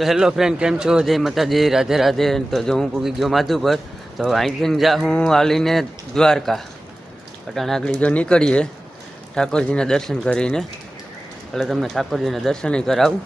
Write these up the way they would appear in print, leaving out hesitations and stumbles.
તો hello friend, કેમ છો? જય માતાજી, રાધે રાધે. તો જો હું પૂગી ગયો માધુપર. તો અહીંથી જા હું હાલીને દ્વારકા અટાણ આગળ જો નીકળીએ ઠાકોરજીના દર્શન કરીને. એટલે તમને ઠાકોરજીના દર્શન કરાવું.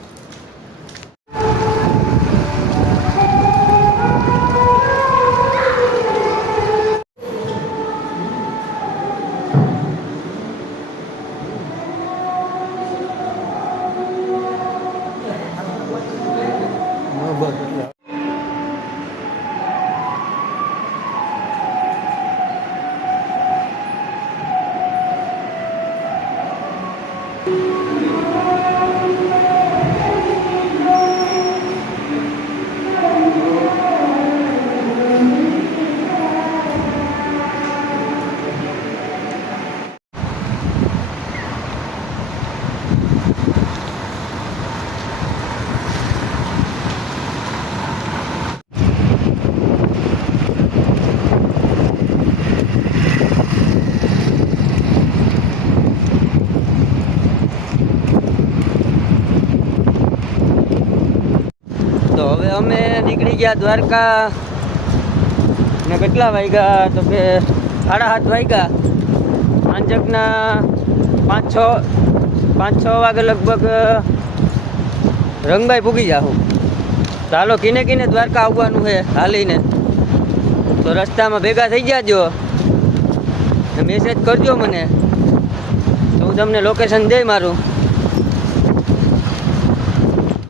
તો હવે અમે નીકળી ગયા દ્વારકા ને કેટલા વાગ્યા તો કે 7:30 વાગ્યા. આંજકના 5-6 વાગે લગભગ રંગભાઈ પૂગી જાઉં. તો હાલો કિને દ્વારકા આવવાનું છે હાલીને. તો રસ્તામાં ભેગા થઈ જાજો ને મેસેજ કરજો મને, તો હું તમને લોકેશન દઈ મારું.